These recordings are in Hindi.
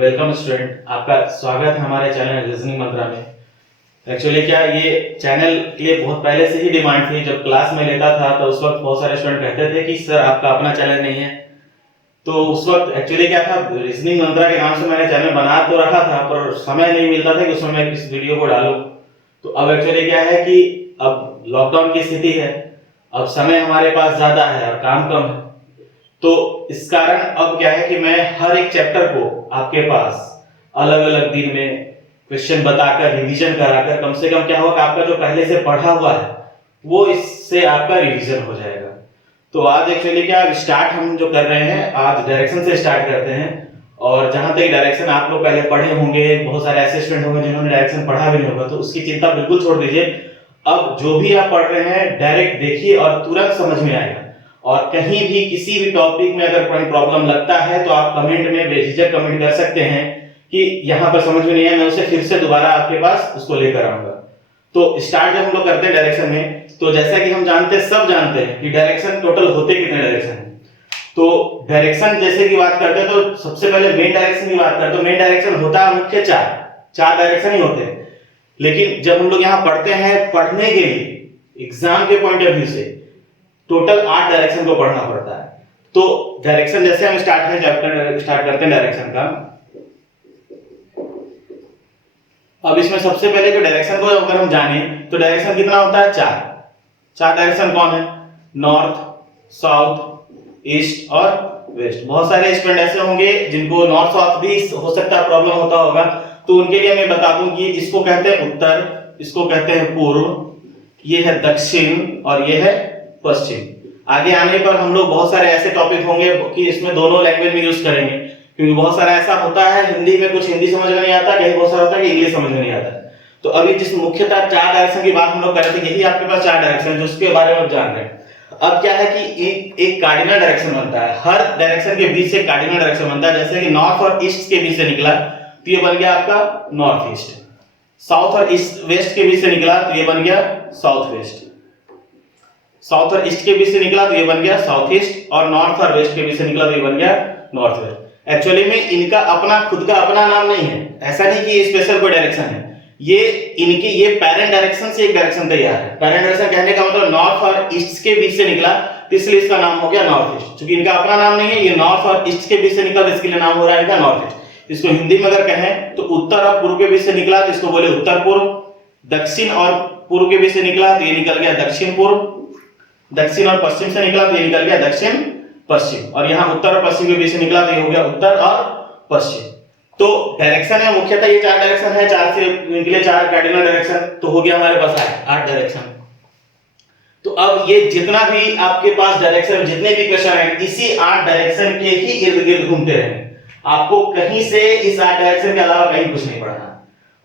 वेलकम स्टूडेंट, आपका स्वागत है हमारे चैनल रीजनिंग मंत्रा में। एक्चुअली क्या ये चैनल के लिए बहुत पहले से ही डिमांड थी। जब क्लास में लेता था तो उस वक्त बहुत सारे स्टूडेंट कहते थे कि सर आपका अपना चैनल नहीं है। तो उस वक्त एक्चुअली क्या था, रीजनिंग मंत्रा के नाम से मैंने चैनल बना तो रखा था, पर समय नहीं मिलता था कि उसमें मैं किस वीडियो को डालूं। तो अब एक्चुअली क्या है कि अब लॉकडाउन की स्थिति है, अब समय हमारे पास ज्यादा है और काम कम है। तो इस कारण अब क्या है कि मैं हर एक चैप्टर को आपके पास अलग अलग दिन में क्वेश्चन बताकर रिवीजन कराकर कम से कम क्या होगा, आपका जो पहले से पढ़ा हुआ है वो इससे आपका रिवीजन हो जाएगा। तो आज एक्चुअली क्या स्टार्ट हम जो कर रहे हैं, आज डायरेक्शन से स्टार्ट करते हैं। और जहां तक डायरेक्शन आप लोग पहले पढ़े होंगे, बहुत सारे ऐसे स्टूडेंट होंगे जिन्होंने डायरेक्शन पढ़ा भी नहीं होगा, तो उसकी चिंता बिल्कुल छोड़ दीजिए। अब जो भी आप पढ़ रहे हैं डायरेक्ट देखिए और तुरंत समझ में आएगा। और कहीं भी किसी भी टॉपिक में अगर कोई प्रॉब्लम लगता है तो आप कमेंट में बेझिझक कमेंट कर सकते हैं कि यहाँ पर समझ में नहीं है, मैं उसे फिर से दोबारा आपके पास उसको लेकर आऊंगा। तो स्टार्ट जब हम लोग करते हैं डायरेक्शन में, तो जैसा कि हम जानते हैं, सब जानते हैं कि डायरेक्शन टोटल होते कितने डायरेक्शन है। तो डायरेक्शन जैसे की बात करते हैं तो सबसे पहले मेन डायरेक्शन की बात करते हैं। तो मेन डायरेक्शन होता है मुख्य चार डायरेक्शन ही होते हैं। लेकिन जब हम लोग यहाँ पढ़ते हैं, पढ़ने के लिए एग्जाम के पॉइंट ऑफ व्यू से टोटल 8 डायरेक्शन को पढ़ना पड़ता है। तो डायरेक्शन जैसे हम स्टार्ट करते हैं डायरेक्शन का। अब इसमें सबसे पहले जो डायरेक्शन को अगर हम जाने तो डायरेक्शन कितना होता है, चार डायरेक्शन कौन है, नॉर्थ, साउथ, ईस्ट और वेस्ट। बहुत सारे स्टूडेंट ऐसे होंगे जिनको नॉर्थ साउथ भी हो सकता है प्रॉब्लम होता होगा, तो उनके लिए मैं बता दूं कि इसको कहते हैं उत्तर, इसको कहते हैं पूर्व, ये है दक्षिण और ये है पश्चिम। आगे आने पर हम लोग बहुत सारे ऐसे टॉपिक होंगे कि इसमें दोनों लैंग्वेज में यूज करेंगे, क्योंकि बहुत सारा ऐसा होता है हिंदी में कुछ हिंदी समझ में नहीं आता, कहीं बहुत सारा होता है कि इंग्लिश समझ में नहीं आता। तो अभी जिस मुख्यतः 4 डायरेक्शन की बात हम लोग कर रहे थे, यही आपके पास 4 डायरेक्शन जो उसके बारे में आप जान रहे हैं। अब क्या है कि एक कार्डिनल डायरेक्शन बनता है, हर डायरेक्शन के बीच से कार्डिनल डायरेक्शन बनता है। जैसे कि नॉर्थ और ईस्ट के बीच से निकला तो ये बन गया आपका नॉर्थ ईस्ट, साउथ और ईस्ट वेस्ट के बीच से निकला तो ये बन गया साउथ वेस्ट, साउथ और ईस्ट के बीच से निकला तो ये बन गया साउथ ईस्ट, और नॉर्थ और वेस्ट के बीच से निकला तो ये बन गया नॉर्थ वेस्ट। एक्चुअली में इनका अपना खुद का अपना नाम नहीं है, ऐसा नहीं कि ये स्पेशल कोई डायरेक्शन है। ये इनके ये पैरेंट डायरेक्शन से एक डायरेक्शन तैयार है। पैरेंट डायरेक्शन कहने का मतलब नॉर्थ और ईस्ट के बीच से निकला, इसलिए इसका नाम हो गया नॉर्थ ईस्ट। क्योंकि इनका अपना नाम नहीं है, ये नॉर्थ और ईस्ट के बीच से निकला, इसके लिए नाम हो रहा है इनका नॉर्थ ईस्ट। इसको हिंदी में अगर कहें तो उत्तर और पूर्व के बीच से निकला तो इसको बोले उत्तर पूर्व, दक्षिण और पूर्व के बीच से निकला तो ये निकल गया दक्षिण पूर्व, दक्षिण और पश्चिम से निकला तो ये निकल गया दक्षिण पश्चिम, और यहाँ उत्तर और पश्चिम के बीच से निकला तो ये हो गया उत्तर और पश्चिम। तो डायरेक्शन है मुख्यतः ये 4 डायरेक्शन है, 4 से निकले 4 कार्डिनल डायरेक्शन, तो हो गया हमारे पास 8 डायरेक्शन। तो अब ये जितना भी आपके पास डायरेक्शन, जितने भी क्वेश्चन है, इसी 8 डायरेक्शन के ही इर्द गिर्द घूमते रहेंगे। आपको कहीं से इस 8 डायरेक्शन के अलावा कहीं कुछ नहीं पढ़ना।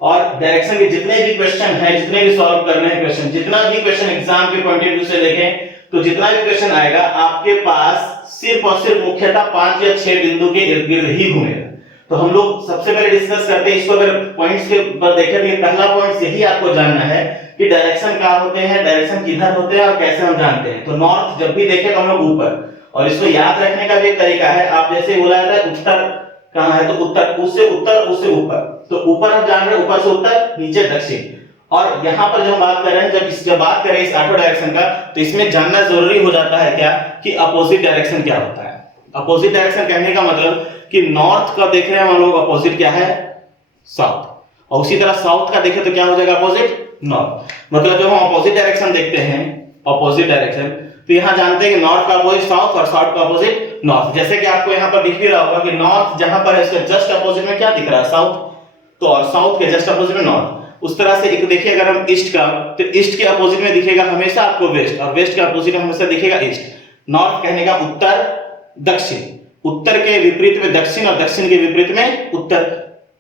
और डायरेक्शन के जितने भी क्वेश्चन हैं, जितने भी सॉल्व करने हैं क्वेश्चन, जितना भी क्वेश्चन एग्जाम के पॉइंट ऑफ व्यू से देखें तो जितना भी क्वेश्चन आएगा आपके पास सिर्फ और सिर्फ मुख्यतः 5 या 6 बिंदु के इर्द गिर्द ही घूमेगा। तो हम लोग सबसे पहले डिस्कस करते हैं इसको। अगर पॉइंट्स के ऊपर देखें तो ये पहला पॉइंट यही आपको जानना है कि डायरेक्शन क्या होते हैं, डायरेक्शन किधर होते हैं और कैसे हम जानते हैं। तो नॉर्थ जब भी देखें तो हम लोग ऊपर, और इसको याद रखने का भी एक तरीका है। आप जैसे बोला जाता है उत्तर कहां है, तो उत्तर, उससे ऊपर, तो ऊपर हम जान रहे हैं, ऊपर से उत्तर, नीचे दक्षिण। और यहाँ पर जो हम बात कर रहे हैं, जब बात करें इस 8 डायरेक्शन का, तो इसमें जानना जरूरी हो जाता है क्या कि अपोजिट डायरेक्शन क्या होता है। अपोजिट डायरेक्शन कहने का मतलब कि नॉर्थ का देख रहे हैं हम लोग, अपोजिट क्या है, साउथ, और उसी तरह साउथ का देखें तो क्या हो जाएगा, अपोजिट नॉर्थ। मतलब जब हम अपोजिट डायरेक्शन देखते हैं, अपोजिट डायरेक्शन, तो यहाँ जानते हैं कि नॉर्थ का अपोजिट साउथ और साउथ का अपोजिट नॉर्थ। जैसे कि आपको यहाँ पर दिख भी रहा होगा कि नॉर्थ जहां पर है इसके जस्ट अपोजिट में क्या दिख रहा है, साउथ, तो और साउथ के जस्ट अपोजिट में नॉर्थ। उस तरह से एक देखिए अगर हम ईस्ट का, तो ईस्ट के अपोजिट में दिखेगा हमेशा आपको वेस्ट, और वेस्ट के अपोजिट में हमेशा दिखेगा ईस्ट। नॉर्थ कहने का उत्तर, दक्षिण, उत्तर के विपरीत में दक्षिण और दक्षिण के विपरीत में उत्तर।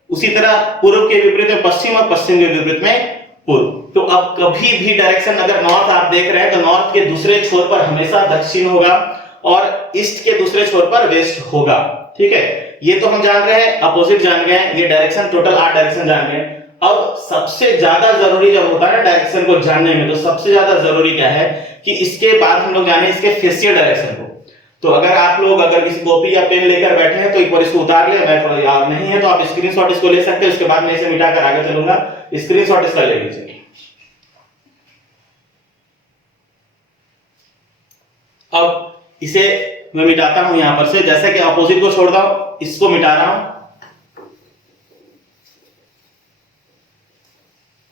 उसी तरह पूर्व के विपरीत में पश्चिम और पश्चिम के विपरीत में पूर्व। तो अब कभी भी डायरेक्शन अगर नॉर्थ आप देख रहे हैं तो नॉर्थ के दूसरे छोर पर हमेशा दक्षिण होगा और ईस्ट के दूसरे छोर पर वेस्ट होगा। ठीक है, ये तो हम जान रहे हैं, अपोजिट जान गए, ये डायरेक्शन टोटल 8 डायरेक्शन जान गए। अब सबसे ज्यादा जरूरी जब होता है ना डायरेक्शन को जानने में, तो सबसे ज्यादा जरूरी क्या है कि इसके बाद हम लोग जाने इसके फेसियल डायरेक्शन को। तो अगर किसी कॉपी या पेन लेकर बैठे हैं तो एक बार इसको उतार ले, मैं थोड़ा याद नहीं है तो आप स्क्रीनशॉट इसको ले सकते हैं, उसके बाद मैं इसे मिटाकर आगे चलूंगा। स्क्रीनशॉट इसका ले लीजिए। अब इसे मैं मिटाता हूं यहां पर से, जैसे कि अपोजिट को छोड़ रहा हूं, इसको मिटा रहा हूं।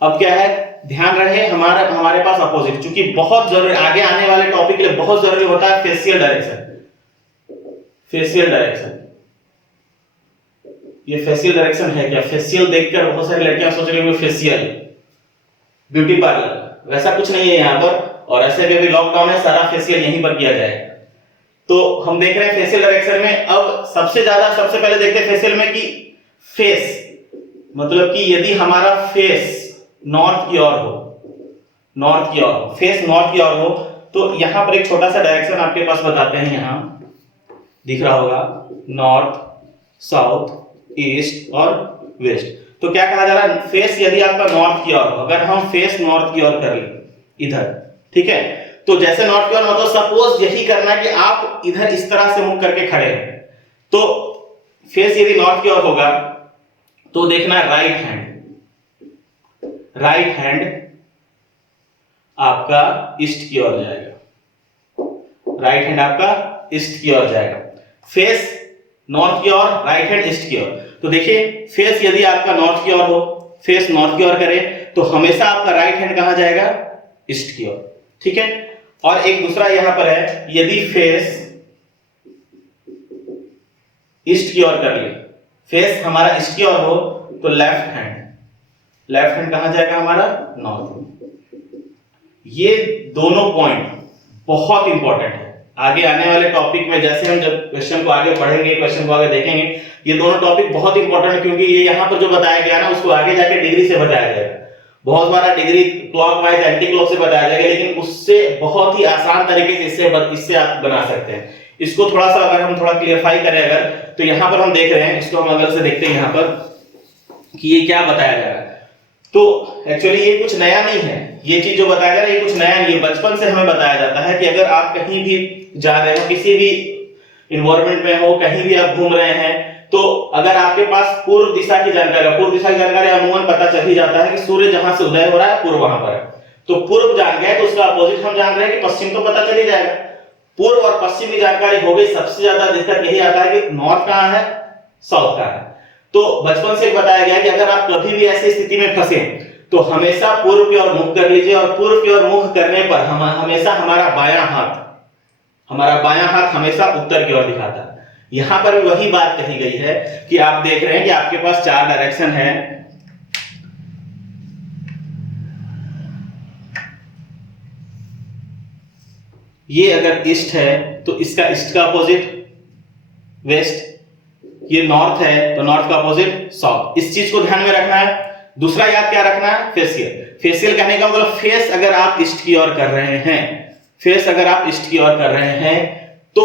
अब क्या है, ध्यान रहे हमारे पास अपोजिट, क्योंकि बहुत जरूरी आगे आने वाले टॉपिक के लिए बहुत जरूरी होता है फेशियल डायरेक्शन। फेशियल डायरेक्शन, ये फेशियल डायरेक्शन है क्या? फेशियल देखकर बहुत सारी लड़कियां सोच रही होंगी फेशियल ब्यूटी पार्लर, वैसा कुछ नहीं है यहाँ पर। और ऐसे भी अभी लॉकडाउन है, सारा फेशियल यहीं पर किया जाएगा। तो हम देख रहे हैं फेशियल डायरेक्शन में अब सबसे पहले देखते हैं फेशियल में कि फेस, मतलब कि यदि हमारा फेस नॉर्थ की ओर हो, फेस नॉर्थ की ओर हो, तो यहां पर एक छोटा सा डायरेक्शन आपके पास बताते हैं, यहां दिख रहा होगा, नॉर्थ, साउथ, ईस्ट और वेस्ट। तो क्या कहा जा रहा है, फेस यदि आपका नॉर्थ की ओर हो, अगर हम फेस नॉर्थ की ओर कर ले इधर, ठीक है, तो जैसे नॉर्थ की ओर, मतलब सपोज यही करना कि आप इधर इस तरह से मुख करके खड़े हैं, तो फेस यदि नॉर्थ की ओर होगा तो देखना राइट हैंड आपका ईस्ट की ओर जाएगा, राइट हैंड आपका ईस्ट की ओर जाएगा। फेस नॉर्थ की ओर, राइट हैंड ईस्ट की ओर। तो देखिए फेस यदि आपका नॉर्थ की ओर हो, फेस नॉर्थ की ओर करे, तो हमेशा आपका राइट हैंड कहां जाएगा? ईस्ट की ओर, ठीक है। और एक दूसरा यहां पर है, यदि फेस ईस्ट की ओर कर ले, फेस हमारा ईस्ट की ओर हो, तो लेफ्ट हैंड कहां जाएगा? हमारा नॉर्थ में। ये दोनों पॉइंट बहुत इंपॉर्टेंट है आगे आने वाले टॉपिक में, जैसे हम जब क्वेश्चन को आगे पढ़ेंगे, क्वेश्चन को आगे देखेंगे, ये दोनों टॉपिक बहुत इंपॉर्टेंट है, क्योंकि ये यहाँ पर जो बताया गया ना, उसको आगे जाके डिग्री से बताया जाएगा। बहुत बार डिग्री क्लॉकवाइज, एंटी क्लॉक से बताया जाएगा, लेकिन उससे बहुत ही आसान तरीके से इससे आप बना सकते हैं। इसको थोड़ा सा अगर हम थोड़ा क्लियरफाई करें अगर, तो यहाँ पर हम देख रहे हैं, इसको हम अगर से देखते हैं यहाँ पर कि ये क्या बताया जा रहा है। तो एक्चुअली ये कुछ नया नहीं है, ये चीज जो बताया जा रहा है ये कुछ नया नहीं है, बचपन से हमें बताया जाता है कि अगर आप कहीं भी जा रहे हो, किसी भी इन्वायरमेंट में हो, कहीं भी आप घूम रहे हैं, तो अगर आपके पास पूर्व दिशा की जानकारी अमूमन पता चल ही जाता है कि सूर्य जहां से उदय हो रहा है पूर्व वहां पर है। तो पूर्व जान गए तो उसका अपोजिट हम जान रहे हैं कि पश्चिम, तो पता चल ही जाएगा। पूर्व और पश्चिम की जानकारी हो गई, सबसे ज्यादा दिक्कत यही आता है कि नॉर्थ कहां है, साउथ कहां है। तो बचपन से बताया गया है कि अगर आप कभी भी ऐसी स्थिति में फंसे तो हमेशा पूर्व की ओर मुख कर लीजिए, और पूर्व की ओर मुख करने पर हमेशा हमारा बायां हाथ हमेशा उत्तर की ओर दिखाता है। यहां पर भी वही बात कही गई है कि आप देख रहे हैं कि आपके पास 4 डायरेक्शन है, ये अगर ईस्ट है तो इसका ईस्ट का अपोजिट वेस्ट, ये नॉर्थ है तो नॉर्थ का अपोजिट साउथ। इस चीज को ध्यान में रखना है। दूसरा याद क्या रखना है, फेशियल कहने का मतलब फेस अगर आप ईस्ट की ओर कर रहे हैं, तो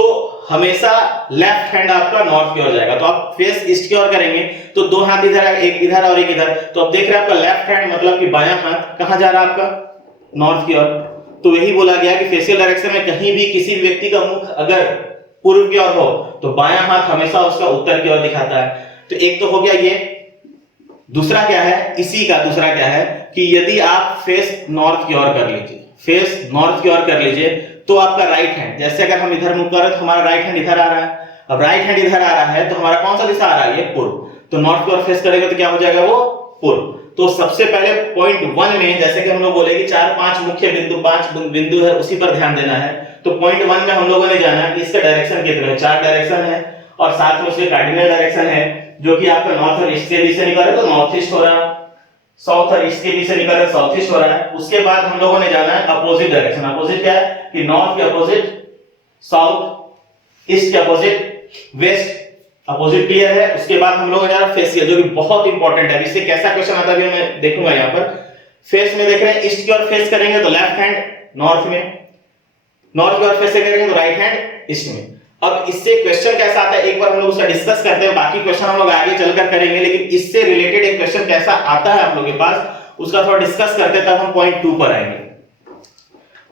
हमेशा लेफ्ट हैंड आपका नॉर्थ की ओर जाएगा। तो आप फेस ईस्ट की ओर करेंगे तो 2 हाथ इधर, एक इधर और एक इधर, तो आप देख रहे हैं आपका लेफ्ट हैंड मतलब कि बायां हाथ कहां जा रहा है आपका, नॉर्थ की ओर। तो यही बोला गया कि फेशियल डायरेक्शन में कहीं भी किसी व्यक्ति का मुख अगर पूर्व की ओर हो तो बायां हाथ हमेशा उसका उत्तर की ओर दिखाता है। तो एक तो हो गया ये। दूसरा क्या है, दूसरा क्या है कि यदि आप फेस नॉर्थ की ओर कर लीजिए, तो आपका राइट हैंड, जैसे अगर हम इधर मुख कर रहे हैं तो हमारा राइट हैंड इधर आ रहा है। अब राइट हैंड इधर आ रहा है तो हमारा कौन सा दिशा आ रहा है, ये पूर्व। तो नॉर्थ की ओर फेस करेंगे तो क्या हो जाएगा, वो पूर्व। तो सबसे पहले पॉइंट 1 में जैसे कि हम लोग बोले कि 4-5 मुख्य बिंदु, 5 बिंदु है, उसी पर ध्यान देना है। तो पॉइंट 1 में हम लोगों ने जाना कि इसका डायरेक्शन कितने हैं, 4 डायरेक्शन है, और साथ में उसके कार्डिनल डायरेक्शन है, जो कि आपका नॉर्थ और ईस्ट के बीच से निकल रहा है तो नॉर्थ ईस्ट हो रहा है, साउथ और ईस्ट के बीच से निकल रहा है साउथ ईस्ट हो रहा है। उसके बाद हम लोगों ने जाना है अपोजिट डायरेक्शन। अपोजिट क्या है कि नॉर्थ के अपोजिट साउथ, ईस्ट के अपोजिट वेस्ट। अपोजिट क्लियर है। उसके बाद हम लोग जाना फेशियल, जो कि बहुत इंपॉर्टेंट है। इससे कैसा क्वेश्चन आता है मैं देखूंगा। यहाँ पर फेस में देख रहे हैं, ईस्ट की ओर फेस करेंगे तो लेफ्ट हैंड नॉर्थ में, नॉर्थ की ओर फेस करेंगे तो राइट हैंड ईस्ट में। अब इससे क्वेश्चन कैसा आता है एक बार हम लोग उसका डिस्कस करते हैं, बाकी क्वेश्चन हम लोग आगे चलकर करेंगे, लेकिन इससे रिलेटेड एक क्वेश्चन कैसा आता है आप लोगों के पास उसका थोड़ा डिस्कस करते हैं, तब हम पॉइंट 2 पर आएंगे।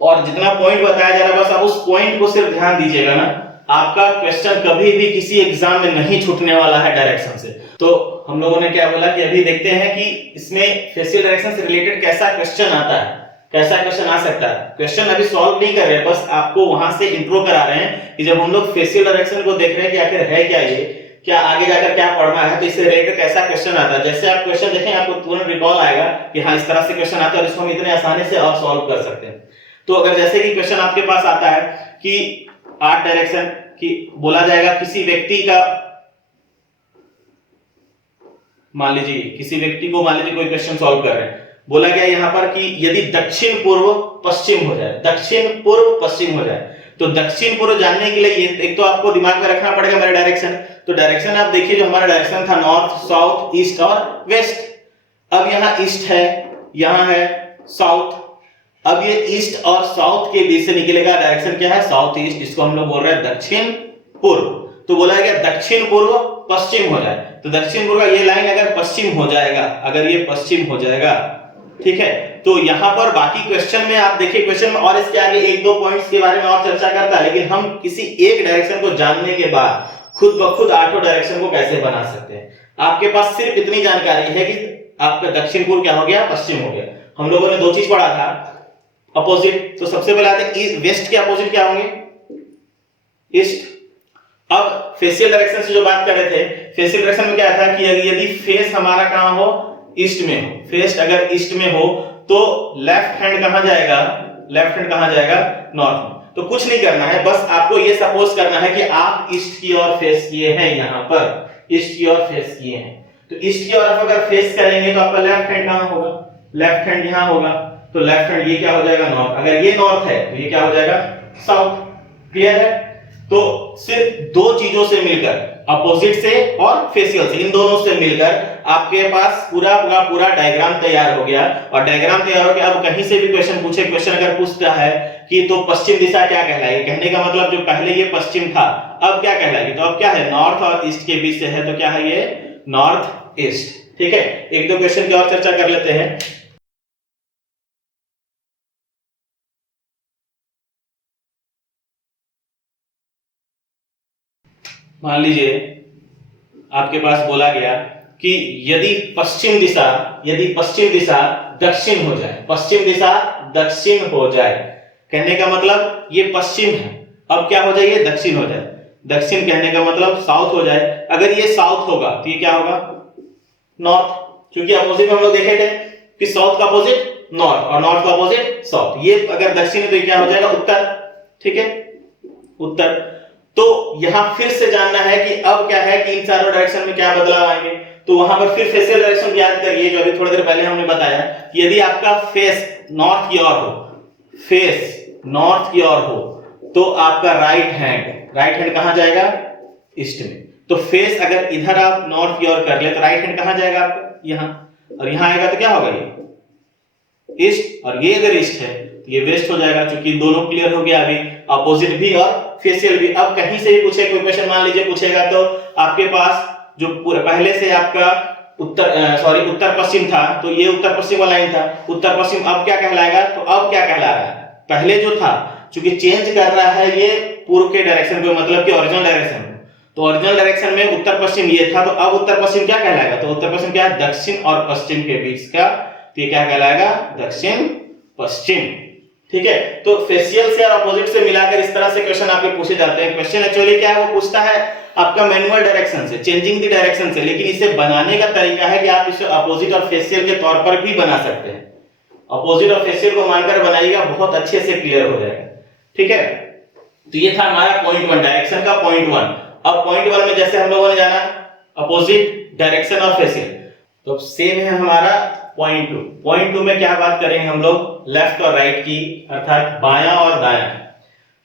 और जितना पॉइंट बताया जा रहा है बस आप उस पॉइंट को सिर्फ ध्यान दीजिएगा ना, आपका क्वेश्चन कभी भी किसी एग्जाम में नहीं छूटने वाला है डायरेक्शन से। तो हम लोगों ने क्या बोला कि अभी देखते हैं कि इसमें फेशियल डायरेक्शन से रिलेटेड कैसा क्वेश्चन आता है, कैसा क्वेश्चन आ सकता है। क्वेश्चन अभी सॉल्व नहीं कर रहे, बस आपको वहां से इंट्रो करा रहे हैं कि जब हम लोग फेशियल डायरेक्शन को देख रहे हैं कि आखिर है क्या ये, क्या आगे जाकर क्या पढ़ना है, तो इससे रिलेटेड कैसा क्वेश्चन आता है। जैसे आप क्वेश्चन देखें आपको तुरंत रिकॉल आएगा कि हाँ इस तरह से क्वेश्चन आता है और इसको हम इतने आसानी से और सॉल्व कर सकते हैं। तो अगर जैसे कि क्वेश्चन आपके पास आता है कि आर्ट डायरेक्शन की बोला जाएगा किसी व्यक्ति का, मान लीजिए किसी व्यक्ति को, मान लीजिए कोई क्वेश्चन सॉल्व कर रहे हैं, बोला गया यहां पर कि यदि दक्षिण पूर्व पश्चिम हो जाए, दक्षिण पूर्व पश्चिम हो जाए, तो दक्षिण पूर्व जानने के लिए एक तो आपको दिमाग में रखना पड़ेगा मेरा डायरेक्शन। तो डायरेक्शन आप देखिए, जो हमारा डायरेक्शन था नॉर्थ, साउथ, ईस्ट और वेस्ट। अब यहाँ ईस्ट है, यहाँ है साउथ। अब ये ईस्ट और साउथ के बीच से निकलेगा डायरेक्शन क्या है, साउथ ईस्ट। इसको हम लोग बोल रहे हैं दक्षिण पूर्व। तो बोला गया दक्षिण पूर्व पश्चिम हो जाए, तो दक्षिण पूर्व का ये लाइन अगर पश्चिम हो जाएगा, अगर ये पश्चिम हो जाएगा, ठीक है, तो यहां पर बाकी क्वेश्चन में आप देखिए, क्वेश्चन में और इसके आगे एक दो पॉइंट्स के बारे में और चर्चा करता है, लेकिन हम किसी एक डायरेक्शन को जानने के बाद खुद ब खुद आठों डायरेक्शन को कैसे बना सकते हैं। आपके पास सिर्फ इतनी जानकारी है कि आपका दक्षिण पूर्व क्या हो गया, पश्चिम हो गया। हम लोगों ने दो चीज पढ़ा था, अपोजिट। तो सबसे पहले आते हैं वेस्ट के अपोजिट क्या होंगे, ईस्ट। अब फेशियल डायरेक्शन से जो बात कर रहे थे, फेशियल डायरेक्शन में क्या था कि यदि फेस हमारा कहां हो, ईस्ट में हो, फेस अगर ईस्ट में हो तो लेफ्ट हैंड कहां जाएगा, लेफ्ट हैंड कहां जाएगा, नॉर्थ में। तो कुछ नहीं करना है, बस आपको ये सपोज करना है कि आप ईस्ट की ओर फेस किए हैं, यहां पर ईस्ट की ओर फेस किए हैं। तो ईस्ट की ओर आप अगर फेस करेंगे तो आपका लेफ्ट हैंड कहां होगा, लेफ्ट हैंड यहां होगा, तो लेफ्ट हैंड ये क्या हो जाएगा, नॉर्थ। अगर ये नॉर्थ है तो ये क्या हो जाएगा, साउथ। क्लियर है। तो सिर्फ दो चीजों से मिलकर, अपोजिट से और फेशियल से, इन दोनों से मिलकर आपके पास पूरा डायग्राम तैयार हो गया। और डायग्राम तैयार हो गया, अब कहीं से भी क्वेश्चन पूछे, क्वेश्चन अगर पूछता है कि तो पश्चिम दिशा क्या कहलाएगी, कहने का मतलब जो पहले ये पश्चिम था अब क्या कहलाएगी, तो अब क्या है, नॉर्थ और ईस्ट के बीच से है, तो क्या है ये, नॉर्थ ईस्ट। ठीक है, एक दो क्वेश्चन की और चर्चा कर लेते हैं। मान लीजिए आपके पास बोला गया कि यदि पश्चिम दिशा दक्षिण हो जाए, पश्चिम दिशा दक्षिण हो जाए, कहने का मतलब ये पश्चिम है, अब क्या हो जाए, ये दक्षिण हो जाए। दक्षिण कहने का मतलब साउथ हो जाए। अगर ये साउथ होगा तो ये क्या होगा, नॉर्थ, क्योंकि अपोजिट में हम लोग देखे थे कि साउथ का अपोजिट नॉर्थ और नॉर्थ का अपोजिट साउथ। ये अगर दक्षिण है तो ये क्या हो जाएगा, उत्तर। ठीक है, उत्तर। तो यहां फिर से जानना है कि अब क्या है कि इन चारों डायरेक्शन में क्या बदलाव आएंगे। तो वहां पर फिर फेशियल डायरेक्शन याद करिए, जो अभी थोड़ी देर पहले हमने बताया कि यदि आपका फेस नॉर्थ की ओर हो, फेस नॉर्थ की ओर हो, तो आपका राइट हैंड कहां जाएगा, ईस्ट में। तो फेस अगर इधर आप नॉर्थ की ओर कर ले तो राइट हैंड कहां जाएगा आपका, यहां, और यहां आएगा तो क्या होगा, ये ईस्ट, और ये अगर ईस्ट है तो ये वेस्ट हो जाएगा, क्योंकि दोनों क्लियर हो गया अभी, अपोजिट भी और फेशियल भी। अब कहीं से भी पूछे कोई क्वेश्चन, मान लीजिए पूछेगा तो आपके पास जो पूरा पहले से आपका उत्तर पश्चिम था, तो ये उत्तर पश्चिम वाला लाइन था, उत्तर पश्चिम अब क्या कहलाएगा, तो अब क्या कहला रहा है, पहले जो था क्योंकि चेंज कर रहा है ये पूर्व के डायरेक्शन पे, मतलब कि ओरिजिनल डायरेक्शन। तो ओरिजिनल डायरेक्शन में उत्तर पश्चिम ये था, तो अब उत्तर पश्चिम क्या कहलाएगा, तो उत्तर पश्चिम क्या है, दक्षिण और पश्चिम के बीच का, तो ये क्या कहलाएगा, दक्षिण पश्चिम। ठीक है, तो फेशियल से और अपोजिट से मिलाकर इस तरह से क्वेश्चन आपके पूछे जाते हैं। क्वेश्चन एक्चुअली क्या है, वो पूछता है आपका मैनुअल डायरेक्शन से, चेंजिंग द डायरेक्शन से, लेकिन इसे बनाने का तरीका है कि आप इसे अपोजिट और फेशियल के तौर पर भी बना सकते हैं। अपोजिट और फेशियल को मानकर बनाइएगा, बहुत अच्छे से क्लियर हो जाएगा। ठीक है, तो ये था हमारा पॉइंट 1, डायरेक्शन का पॉइंट 1। अब पॉइंट 1 में जैसे हम लोगों ने जाना अपोजिट, डायरेक्शन और फेशियल, तो सेम है हमारा पॉइंट 2। पॉइंट 2 में क्या बात करेंगे हम लोग, लेफ्ट और राइट की, अर्थात बायां और दायां।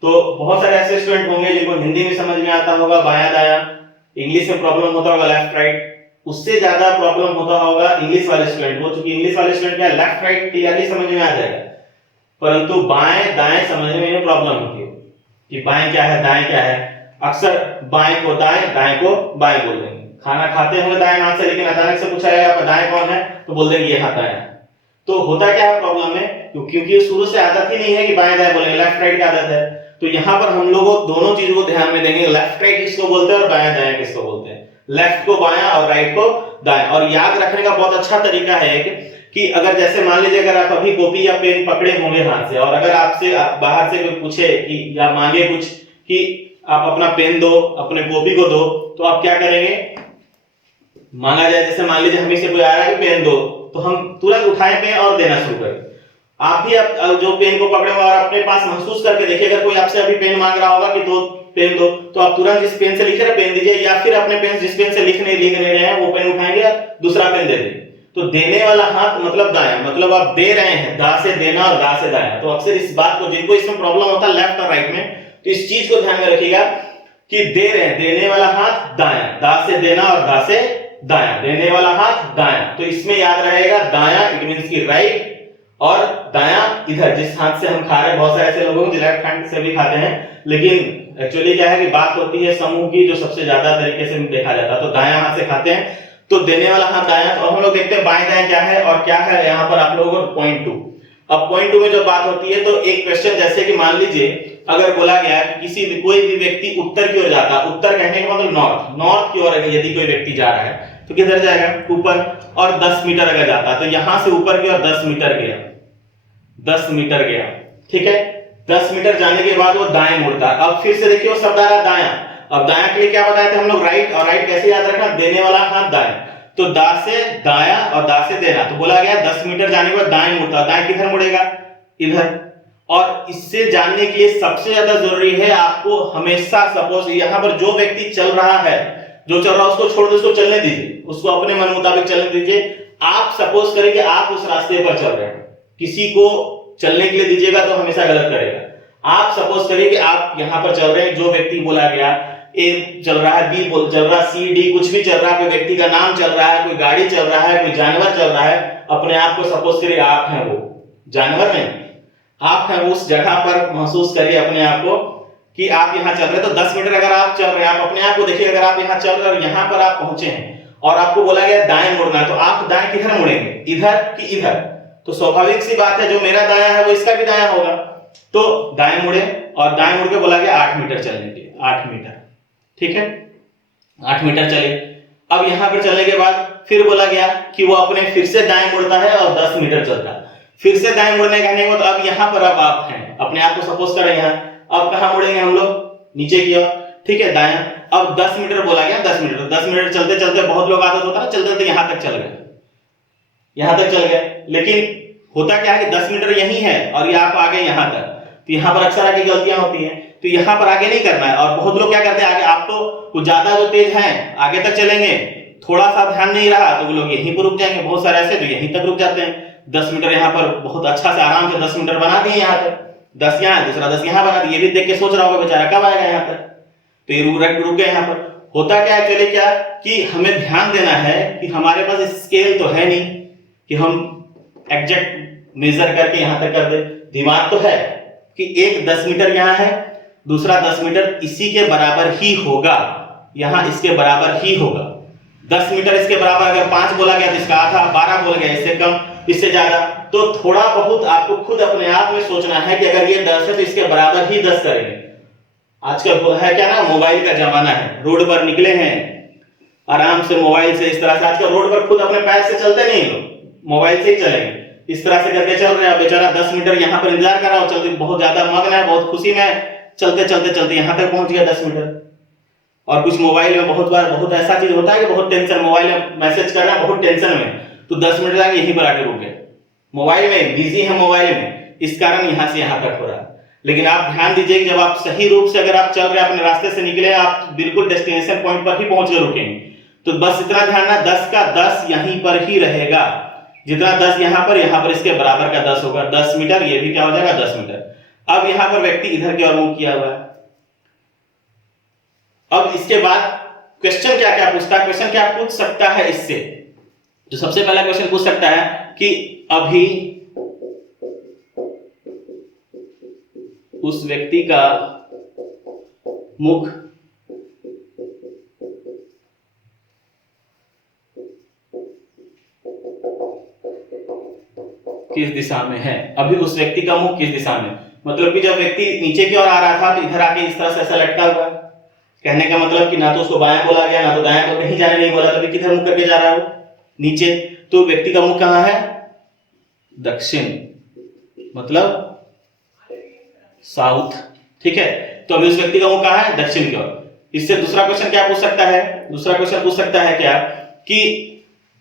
तो बहुत सारे ऐसे स्टूडेंट होंगे जिनको हिंदी में समझ में आता होगा बायां दायां, इंग्लिश में प्रॉब्लम होता होगा लेफ्ट राइट, उससे ज्यादा प्रॉब्लम होता होगा इंग्लिश वाले स्टूडेंट को, क्योंकि इंग्लिश वाले स्टूडेंट क्या लेफ्ट राइट क्लियरली समझ में आ जाएगा, परंतु बाएं दाएं समझने में प्रॉब्लम होती है कि बाएं क्या है दाएं क्या है। अक्सर बाएं को दाएं, दाएं को बाएं बोल देंगे। खाना खाते हुए दाएं हाथ से, लेकिन अचानक से पूछा जाएगा आपका दाएं कौन है, तो बोल देंगे ये हाथ दाएं। तो होता क्या है प्रॉब्लम में, क्योंकि शुरू से आदत ही नहीं है कि बाएं दाएं बोलेंगे, लेफ्ट राइट की आदत है। तो यहाँ पर हम लोग दोनों चीजों को ध्यान में देंगे, लेफ्ट राइट किसको बोलते हैं और बायां दायां किसको बोलते हैं, लेफ्ट को बायां और राइट को दायां। और याद रखने का बहुत अच्छा तरीका है कि अगर जैसे मान लीजिए अगर आप अभी कॉपी या पेन पकड़े होंगे हाथ से, और अगर आपसे बाहर से कोई पूछे कि या मांगे कुछ कि आप अपना पेन दो, अपने कॉपी को दो, तो आप क्या करेंगे, मांगा जाए जैसे मान लीजिए हमें से कोई आ रहा है कि पेन दो, तो हम तुरंत उठाएं पेन और देना शुरू करें। आप भी जो पेन को पकड़े हुए और अपने पास महसूस करके देखिए, अगर कोई आपसे अभी पेन मांग रहा होगा कि दो पेन दो, तो आप तुरंत जिस पेन से लिख रहे पेन दीजिए, या फिर अपने पेन जिस पेन से लिख नहीं रहे हैं वो पेन उठाएंगे और दूसरा पेन दे देंगे। तो देने वाला हाथ मतलब दायां, मतलब आप दे रहे हैं, दा से देना और दा से दायां। तो अक्सर इस बात को, जिनको इसमें प्रॉब्लम होता है लेफ्ट और राइट में, तो इस चीज को ध्यान में रखिएगा कि दे रहे हैं, देने वाला हाथ दायां, दा से देना और दा से दायां, देने वाला हाथ दायां। तो इसमें याद रहेगा दायां इट मींस की राइट, और दायां इधर जिस हाथ से हम खा रहे हैं। बहुत सारे ऐसे लोग हैं जो लेफ्ट हैंड से भी खाते हैं, लेकिन एक्चुअली क्या है कि बात होती है समूह की, जो सबसे ज्यादा तरीके से देखा जाता है, तो दायां हाथ से खाते हैं। तो देने वाला हाथ दायां। तो हम लोग देखते हैं बाएं दाएं क्या है और क्या है यहाँ पर आप लोगों को पॉइंट 2। अब पॉइंट 2 में जो बात होती है, तो एक क्वेश्चन जैसे कि मान लीजिए अगर बोला गया कि किसी भी कोई भी व्यक्ति उत्तर की ओर जाता, उत्तर कहने का मतलब नॉर्थ, नॉर्थ की ओर यदि कोई व्यक्ति जा रहा है तो किधर जाएगा, ऊपर, और 10 मीटर अगर जाता तो यहां से ऊपर की ओर 10 मीटर गया, 10 मीटर गया, ठीक है। 10 मीटर जाने के बाद वो दाएं मुड़ता। अब फिर से देखिए वो शब्द आ रहा है दायां। अब दायां के लिए क्या बताए थे हम लोग, राइट, और राइट कैसे याद रखना, देने वाला हाथ दाएं। तो दा से दायां और दा से देना, तो बोला गया 10 मीटर जाने के बाद दाएं मुड़ता, दाएं किधर मुड़ेगा, इधर। और इससे जानने के लिए सबसे ज्यादा जरूरी है आपको हमेशा, सपोज यहां पर जो व्यक्ति चल रहा है, जो चल रहा है उसको छोड़ दो, उसको चलने दीजिए, उसको अपने मन मुताबिक चलने दीजिए। आप सपोज करें कि आप उस रास्ते पर चल रहे हैं, किसी को चलने के लिए दीजिएगा तो हमेशा गलत करेगा। आप सपोज करिए कि आप यहां पर चल रहे हैं, जो व्यक्ति बोला गया ए चल रहा है, बी चल रहा है, सी डी कुछ भी चल रहा है, कोई व्यक्ति का नाम चल रहा है, कोई गाड़ी चल रहा है, कोई जानवर चल रहा है, अपने आप को सपोज करिए आप हैं वो जानवर नहीं, आप हैं उस जगह पर, महसूस करिए अपने आप को कि आप यहां चल रहे हैं। तो 10 मीटर अगर आप चल रहे हैं, आप अपने आप को देखिए, अगर आप यहां चल रहे हैं और यहां पर आप पहुंचे हैं और आपको बोला गया दाएं मुड़ना है, तो आप दाएं किधर मुड़ेंगे, इधर कि इधर। तो स्वाभाविक सी बात है, जो मेरा दायां है वो इसका भी दायां होगा, तो दाएं मुड़े, और दाएं मुड़ के बोला गया 8 मीटर चलने के लिए, 8 मीटर, ठीक है, 8 मीटर चले। अब यहां पर चलने के बाद फिर बोला गया कि वो अपने फिर से दाएं मुड़ता है और 10 मीटर चलता है। फिर से दाएं मुड़ने का कहने को, तो अब यहां पर अब आप हैं, अपने आप को सपोज करें यहां, अब कहां मुड़ेंगे हम लोग, नीचे की ओर, ठीक है, दायां। अब 10 मीटर बोला गया, 10 मीटर, 10 मीटर चलते चलते बहुत लोग आदत होता है ना, चलते चलते यहां तक चल गए, यहां तक चल गए, लेकिन होता क्या है कि 10 मीटर यही है और ये आप आ गए यहां तक। तो यहां पर अक्सर आगे गलतियां होती हैं, तो यहां पर आगे नहीं करना है। और बहुत लोग क्या करते हैं, आगे आप तो कुछ ज्यादा जो तेज हैं आगे तक चलेंगे, थोड़ा सा ध्यान नहीं रहा तो वो लोग यहीं पर रुक जाएंगे। बहुत सारे ऐसे जो यहीं तक रुक जाते हैं। 10 मीटर यहाँ पर बहुत अच्छा से आराम से 10 मीटर बना दिए, यहाँ तक 10 यहाँ, दूसरा 10 यहाँ बना दिए। ये भी देख के सोच रहा होगा बेचारा कब आएगा यहाँ तक, तो ये रुक गए यहाँ पर। होता क्या है, चले क्या कि हमें ध्यान देना है कि हमारे पास स्केल तो है नहीं कि हम एग्जैक्ट मेजर करके यहाँ तक कर दे। दिमाग तो है कि एक 10 मीटर यहाँ है, दूसरा 10 मीटर इसी के बराबर ही होगा, यहाँ इसके बराबर ही होगा। 10 मीटर इसके बराबर, अगर 5 बोला गया तो इसका आधा, 12 बोला गया इससे कम, इससे ज्यादा। तो थोड़ा बहुत आपको खुद अपने आप में सोचना है कि अगर ये 10 है तो इसके बराबर ही 10 करेंगे। आजकल है क्या ना, मोबाइल का जमाना है, रोड पर निकले हैं आराम से मोबाइल से, इस तरह से आजकल रोड पर खुद अपने पैर से चलते नहीं लोग, मोबाइल से ही चलेंगे, इस तरह से करके चल रहे हैं। बेचारा 10 मीटर यहाँ पर इंतजार कर रहा हो, चलते बहुत ज्यादा मग्न है, बहुत खुशी में चलते चलते चलते यहाँ तक पहुंच गया 10 मीटर। और कुछ मोबाइल में बहुत बार बहुत ऐसा चीज होता है कि बहुत टेंशन, मोबाइल में मैसेज कर रहा है बहुत टेंशन में, तो 10 मिनट तक यहीं पर आके रुक गए, मोबाइल में बिजी है, मोबाइल में, इस कारण यहां से यहां तक हो रहा है। लेकिन आप ध्यान दीजिए कि जब आप सही रूप से अगर आप चल रहे हैं, अपने रास्ते से निकले, आप बिल्कुल डेस्टिनेशन पॉइंट पर ही पहुंच कर रुकेंगे। तो बस इतना ध्यान रखना, 10 का 10 यहीं पर ही रहेगा, जितना 10 यहां पर इसके बराबर का 10 होगा। 10 मीटर, ये भी क्या हो जाएगा 10 मीटर। अब यहां पर व्यक्ति इधर की ओर मुंह किया हुआ है। अब इसके बाद क्वेश्चन क्या क्या पूछता है, क्वेश्चन क्या पूछ सकता है इससे, जो सबसे पहला क्वेश्चन पूछ सकता है कि अभी उस व्यक्ति का मुख किस दिशा में है, अभी उस व्यक्ति का मुख किस दिशा में। मतलब कि जब व्यक्ति नीचे की ओर आ रहा था तो इधर आके इस तरह से ऐसा लटका हुआ। कहने का मतलब कि ना तो उसको बायां बोला गया ना तो दायां, को कहीं जाने नहीं बोला, तभी किधर मुंह करके जा रहा है वो नीचे। तो व्यक्ति का मुंह कहाँ है? दक्षिण, मतलब साउथ। ठीक है, तो अभी उस व्यक्ति का मुंह कहाँ है? दक्षिण की ओर। इससे दूसरा क्वेश्चन क्या पूछ सकता है? दूसरा क्वेश्चन पूछ सकता है क्या कि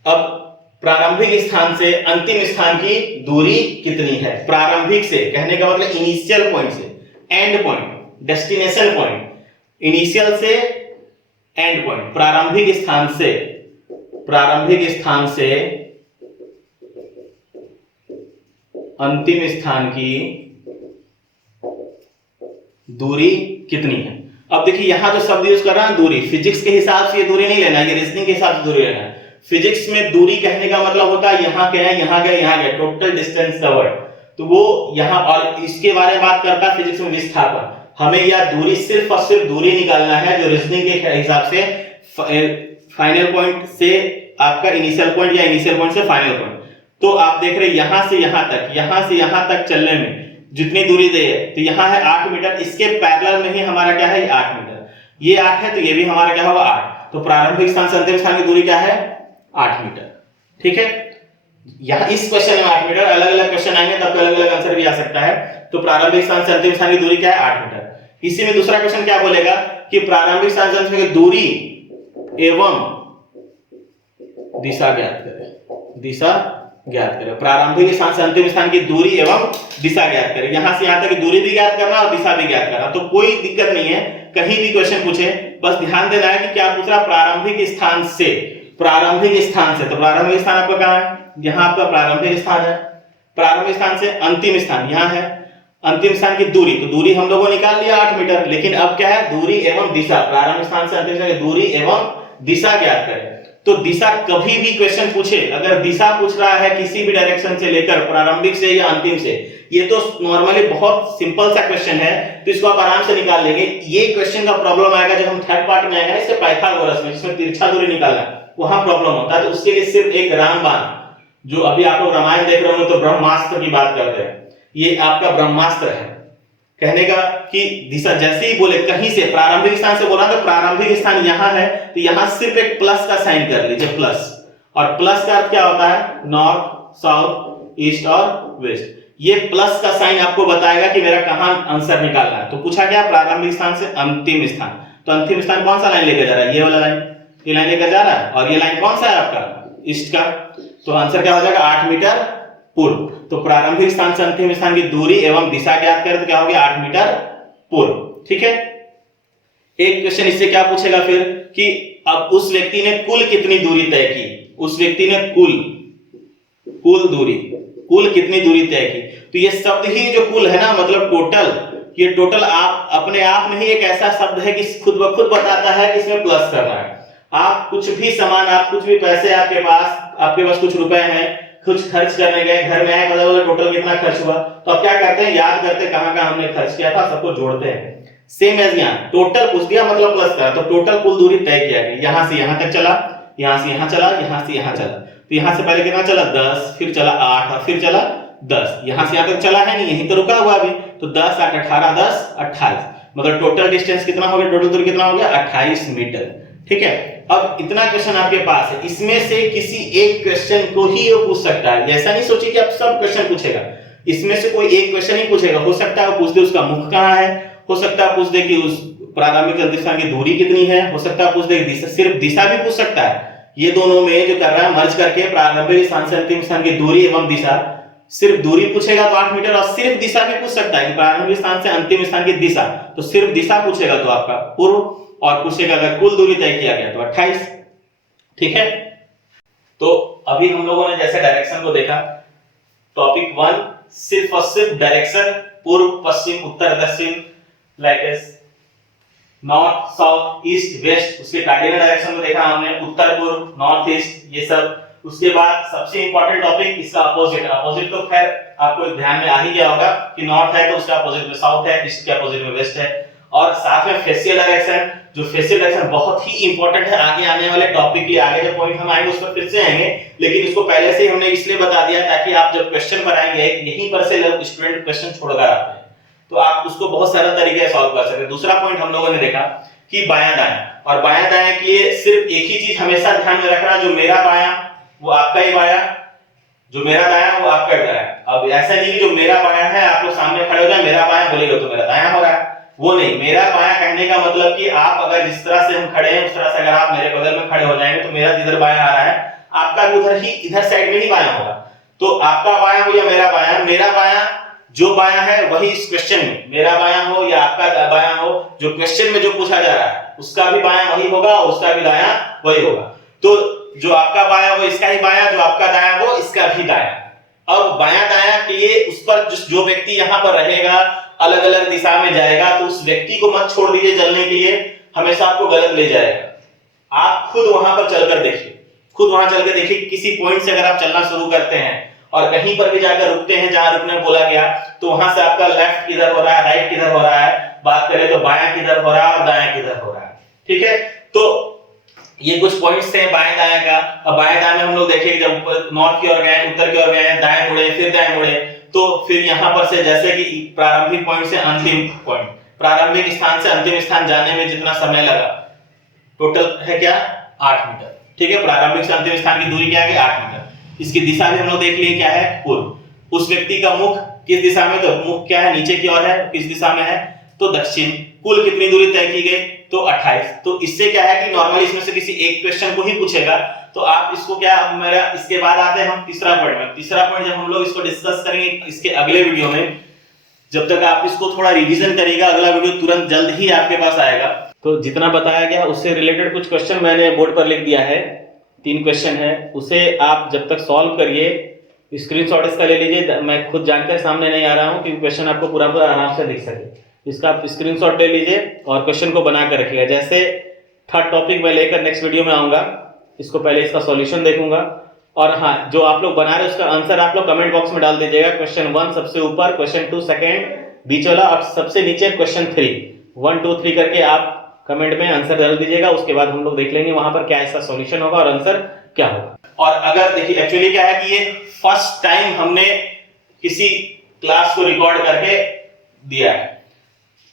अब प्रारंभिक स्थान से अंतिम स्थान की दूरी कितनी है? प्रारंभिक से कहने का मतलब इनिशियल पॉइंट से and point, destination point, initial से एंड पॉइंट, प्रारंभिक स्थान से अंतिम स्थान की दूरी कितनी है? अब देखिए यहां जो शब्द यूज कर रहा है दूरी, फिजिक्स के हिसाब से ये दूरी नहीं लेना है, ये रीजनिंग के हिसाब से दूरी लेना है। फिजिक्स में दूरी कहने का मतलब होता है यहां गए यहां गए यहां गए, टोटल डिस्टेंस कवर्ड। तो वो यहां, और इसके बारे में बात करता है फिजिक्स में विस्थापन। हमें यह दूरी सिर्फ और सिर्फ दूरी निकालना है जो रीजनिंग के हिसाब से फाइनल पॉइंट से आपका इनिशियल पॉइंट या इनिशियल पॉइंट से फाइनल पॉइंट। तो आप देख रहे हैं यहां से यहां तक चलने में जितनी दूरी दी है, तो यहां है 8 मीटर, इसके पैरेलल में ही हमारा क्या है? 8 मीटर। ये 8 है तो ये भी हमारा क्या होगा? 8। तो प्रारंभिक स्थान से अंतिम स्थान की दूरी क्या है? 8 मीटर। ठीक है, यहां इस क्वेश्चन में 8 मीटर, अलग अलग क्वेश्चन आएंगे तब अलग अलग आंसर भी आ सकता है। तो प्रारंभिक स्थान से अंतिम स्थान की दूरी क्या है? 8 मीटर। इसी में दूसरा क्वेश्चन क्या बोलेगा कि प्रारंभिक स्थान से अंतिम स्थान की दूरी एवं दिशा ज्ञात करें। दिशा ज्ञात करें, प्रारंभिक स्थान से अंतिम स्थान की दूरी एवं दिशा ज्ञात करें। यहां से यहां तक की दूरी भी ज्ञात करना और दिशा भी ज्ञात करना, तो कोई दिक्कत नहीं है, कहीं भी क्वेश्चन पूछे, बस ध्यान देना है कि क्या पूछ रहा? प्रारंभिक स्थान से। प्रारंभिक स्थान से, तो प्रारंभिक स्थान आपका कहां है? यहां आपका प्रारंभिक स्थान है। प्रारंभिक स्थान से अंतिम स्थान यहां है। अंतिम स्थान की दूरी, तो दूरी हम लोगों ने निकाल लिया 8 मीटर, लेकिन अब क्या है? दूरी एवं दिशा, प्रारंभिक स्थान से अंतिम स्थान की दूरी एवं दिशा ज्ञात करें। तो दिशा कभी भी क्वेश्चन पूछे, अगर दिशा पूछ रहा है किसी भी डायरेक्शन से लेकर प्रारंभिक से या अंतिम से, ये तो नॉर्मली बहुत सिंपल सा क्वेश्चन है, तो इसको आप आराम से निकाल लेंगे। ये क्वेश्चन का प्रॉब्लम आएगा जब हम थर्ड पार्ट में आएगा इससे पाइथागोरस में, जिसमें तिरछा दूरी निकालना, वहां प्रॉब्लम होता है। तो उसके लिए सिर्फ एक रामबाण, जो अभी आप लोग रामायण देख रहे होंगे तो ब्रह्मास्त्र की बात करते हैं, ये आपका ब्रह्मास्त्र है। कहने का कि दिशा जैसे ही बोले कहीं से प्रारंभिक स्थान से बोला तो प्रारंभिक स्थान यहां है, तो यहां सिर्फ एक प्लस का साइन कर लीजिए, प्लस। और प्लस का अर्थ क्या होता है? नॉर्थ, साउथ, ईस्ट और वेस्ट। ये प्लस का साइन आपको बताएगा कि मेरा कहां आंसर निकालना है। तो पूछा गया प्रारंभिक स्थान से अंतिम स्थान, तो अंतिम स्थान कौन सा लाइन लेकर जा रहा है? ये वाला लाइन, ये लाइन लेकर जा रहा है। और ये लाइन कौन सा है आपका? ईस्ट का। तो आंसर क्या हो जाएगा? 8 मीटर पूर्व। तो प्रारंभिक स्थान से अंतिम स्थान की दूरी एवं दिशा ज्ञात करें तो क्या हो गया? 8 मीटर पूर्व। ठीक है, एक क्वेश्चन इससे क्या पूछेगा फिर कि अब उस व्यक्ति ने कुल कितनी दूरी तय की? उस व्यक्ति ने कुल दूरी, कुल कितनी दूरी तय की? तो ये शब्द ही जो कुल है ना, मतलब टोटल, ये टोटल आप अपने आप में ही एक ऐसा शब्द है कि खुद ब खुद बताता है कि इसमें प्लस करना है। आप कुछ भी सामान, आप कुछ भी पैसे आपके पास कुछ रुपए हैं, कुछ खर्च करने गए, घर में आए पता चला टोटल कितना खर्च हुआ, तो अब क्या करते हैं? याद करते कहां कहां हमने खर्च किया था, सबको जोड़ते हैं। सेम एज यहां टोटल पूछ दिया मतलब प्लस करा, तो टोटल कुल दूरी तय किया गया। यहां से यहां तक चला, यहां से यहां चला, यहां से यहां चला, तो यहां से पहले कितना चला? 10, फिर चला 8 और फिर चला 10। यहां से यहां तक चला है नहीं, यहीं तो रुका हुआ अभी। तो 10 8 18 10 28, मतलब टोटल डिस्टेंस कितना हो गया? टोटल दूरी कितना हो गया? 28 मीटर। ठीक है, अब इतना क्वेश्चन आपके पास है, इसमें से किसी एक क्वेश्चन को ही वो पूछ सकता है। ऐसा नहीं सोचिए कि आप सब क्वेश्चन पूछेगा, इसमें से कोई एक क्वेश्चन ही पूछेगा। हो सकता है वो पूछ दे उसका मुख कहां है, हो सकता है पूछ दे कि उस प्रारंभिक अंतिम स्थान की दूरी कितनी है, हो सकता है पूछ दे दिशा, सिर्फ दिशा भी पूछ सकता है। ये दोनों में जो कर रहा है मर्ज करके प्रारंभिक स्थान से अंतिम स्थान की दूरी एवं दिशा, सिर्फ दूरी पूछेगा तो 8 मीटर, और सिर्फ दिशा भी पूछ सकता है कि प्रारंभिक स्थान से अंतिम स्थान की दिशा, तो सिर्फ दिशा पूछेगा तो आपका पूर्व, और पूछेगा अगर कुल दूरी तय किया गया तो 28। ठीक है, तो अभी हम लोगों ने जैसे डायरेक्शन को देखा, टॉपिक 1 सिर्फ और सिर्फ डायरेक्शन, पूर्व पश्चिम उत्तर दक्षिण, like north south east west, उसके कार्डिनल डायरेक्शन को देखा हमने, उत्तर पूर्व नॉर्थ ईस्ट, ये सब। उसके बाद सबसे इंपॉर्टेंट टॉपिक इसका अपोजिट। अपोजिट तो खैर आपको ध्यान में आ ही गया होगा कि नॉर्थ है तो उसके अपोजिट में साउथ है, ईस्ट के अपोजिट में वेस्ट है। और साथ में फेशियल डायरेक्शन, जो फेशियल डायरेक्शन बहुत ही इंपॉर्टेंट है आगे आने वाले टॉपिक के लिए। आगे जो पॉइंट हम आएंगे उस पर फिर से आएंगे, लेकिन इसको पहले से ही हमने इसलिए बता दिया ताकि आप जब क्वेश्चन पर आएंगे यहीं पर से लोग स्टूडेंट क्वेश्चन छोड़कर आते हैं, तो आप उसको बहुत सारा तरीके से सॉल्व कर सकते हैं। दूसरा पॉइंट हम लोगों ने देखा कि बायां दायां, और बायां दायां के लिए सिर्फ एक ही चीज हमेशा ध्यान में रखना, जो मेरा बायां वो आपका ही बायां, जो मेरा दायां वो आपका दायां। अब ऐसा नहीं कि जो मेरा बायां है आप लोग सामने खड़े हो जाए मेरा बायां बोलेगा तो मेरा दायां हो रहा है, वो नहीं। मेरा बायां कहने का मतलब कि आप अगर जिस तरह से हम खड़े हैं उस तरह से अगर आप मेरे बगल में खड़े हो जाएंगे तो मेरा इधर बायां आ रहा है, आपका भी उधर ही इधर साइड में ही बायां होगा। तो आपका बायां हो या मेरा बायां जो बायां है वही इस क्वेश्चन में, मेरा बायां हो या आपका बायां हो, जो क्वेश्चन में जो पूछा जा रहा है उसका भी बायां वही होगा और उसका भी दायां वही होगा। तो जो आपका बायां वो इसका ही बायां, जो आपका दायां वो इसका भी दायां। अब बायां दायां के लिए उस पर जो व्यक्ति यहां पर रहेगा अलग अलग दिशा में जाएगा, तो उस व्यक्ति को मत छोड़ दीजिए चलने के लिए, हमेशा आपको गलत ले जाएगा। आप खुद वहां पर चलकर देखिए, खुद वहां चलकर देखिए, किसी पॉइंट से अगर आप चलना शुरू करते हैं और कहीं पर भी जाकर रुकते हैं जहां रुकने बोला गया, तो वहां से आपका लेफ्ट किधर हो रहा है, राइट किधर हो रहा है, बात करें तो बायां किधर हो रहा है और दायां किधर हो रहा है। ठीक है, तो ये कुछ पॉइंट्स थे बाएं दाएं का। अब बाएं दाएं में हम लोग देखेंगे जब नॉर्थ की ओर गए, उत्तर की ओर गए, दाएं मुड़े फिर दाएं मुड़े, तो फिर यहां पर से जैसे कि प्रारंभिक पॉइंट से अंतिम पॉइंट, प्रारंभिक स्थान से अंतिम स्थान जाने में जितना समय लगा टोटल है क्या 8 मीटर। ठीक है, प्रारंभिक से अंतिम स्थान की दूरी क्या है 8 मीटर। इसकी दिशा भी हम लोग देख लिए क्या है पूर्व। उस व्यक्ति का मुख किस दिशा में, तो मुख क्या है नीचे की ओर है, किस दिशा में है तो दक्षिण। कुल कितनी दूरी तय की गई तो 28। तो इससे क्या है कि नॉर्मली इसमें से किसी एक क्वेश्चन को ही पूछेगा, तो आप इसको क्या, मेरा इसके बाद आते हैं हम तीसरा पॉइंट में। तीसरा पॉइंट जब हम लोग इसको डिस्कस करेंगे इसके अगले वीडियो में, जब तक आप इसको थोड़ा रिवीजन करिएगा, अगला वीडियो तुरंत जल्द ही आपके पास आएगा। तो जितना बताया गया उससे रिलेटेड कुछ क्वेश्चन मैंने बोर्ड पर लिख दिया है, 3 क्वेश्चन है, उसे आप जब तक सॉल्व करिए स्क्रीनशॉट इसका ले लीजिए। मैं खुद जानकर सामने नहीं आ रहा हूं क्योंकि क्वेश्चन आपको पूरा पूरा आराम से दिख सके, इसका आप स्क्रीनशॉट ले लीजिए और क्वेश्चन को बना कर रखिएगा। जैसे थर्ड टॉपिक मैं लेकर नेक्स्ट वीडियो में आऊंगा, इसको पहले इसका सॉल्यूशन देखूंगा, और हाँ जो आप लोग बना रहे हैं उसका आंसर आप लोग कमेंट बॉक्स में डाल दीजिएगा। क्वेश्चन 1 सबसे ऊपर, क्वेश्चन 2 सेकंड बीच वाला, और सबसे नीचे क्वेश्चन 3 1 2 3 करके आप कमेंट में आंसर डाल दीजिएगा। उसके बाद हम लोग देख लेंगे वहां पर क्या इसका सॉल्यूशन होगा और आंसर क्या होगा। और अगर देखिए एक्चुअली क्या है कि ये फर्स्ट टाइम हमने किसी क्लास को रिकॉर्ड करके दिया है।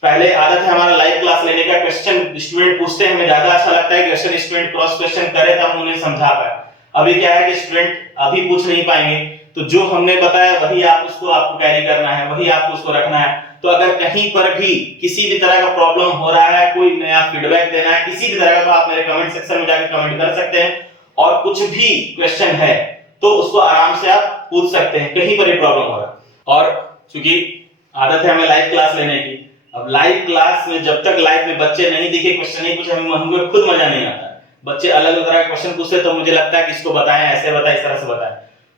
पहले आदत है हमारा लाइव क्लास लेने का, क्वेश्चन स्टूडेंट पूछते हैं, हमें ज्यादा अच्छा लगता है क्वेश्चन स्टूडेंट क्रॉस क्वेश्चन करे तब हम उन्हें समझा पाए। अभी क्या है कि स्टूडेंट अभी पूछ नहीं पाएंगे, तो जो हमने बताया वही आप उसको आपको कैरी करना है, वही आपको उसको रखना है। तो अगर कहीं पर भी किसी भी तरह का प्रॉब्लम हो रहा है, कोई नया फीडबैक देना है किसी भी तरह का, तो आप मेरे कमेंट सेक्शन में जाकर कमेंट कर सकते हैं, और कुछ भी क्वेश्चन है तो उसको आराम से आप पूछ सकते हैं, कहीं पर भी प्रॉब्लम हो रहा है। और चूंकि आदत है हमें लाइव क्लास लेने की, अब लाइव क्लास में जब तक लाइव में बच्चे नहीं दिखे, क्वेश्चन नहीं पूछे, हमको खुद मजा नहीं आता। बच्चे अलग अलग तरह के क्वेश्चन पूछते तो मुझे लगता है कि इसको बताएं, ऐसे बताएं, इस तरह से बताएं।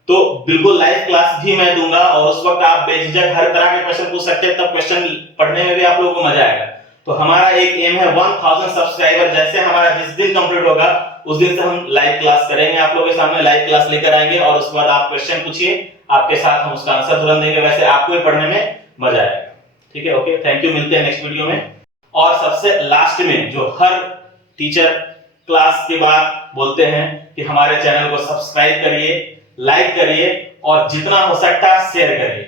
तो बिल्कुल लाइव क्लास भी मैं दूंगा और उस वक्त आप बेझिझक हर तरह के क्वेश्चन पूछ सकते हैं, तब क्वेश्चन पढ़ने में भी आप लोगों को मजा आएगा। तो हमारा एक एम है 1000 सब्सक्राइबर जैसे हमारा जिस दिन कंप्लीट होगा उस दिन से हम लाइव क्लास करेंगे, आप लोगों के सामने लाइव क्लास लेकर आएंगे, और उसके बाद आप क्वेश्चन पूछिए, आपके साथ हम उसका आंसर तुरंत देंगे, वैसे आपको भी पढ़ने में मजा आएगा। ठीक है, ओके, थैंक यू, मिलते हैं नेक्स्ट वीडियो में। और सबसे लास्ट में जो हर टीचर क्लास के बाद बोलते हैं कि हमारे चैनल को सब्सक्राइब करिए, लाइक करिए और जितना हो सकता है शेयर करिए।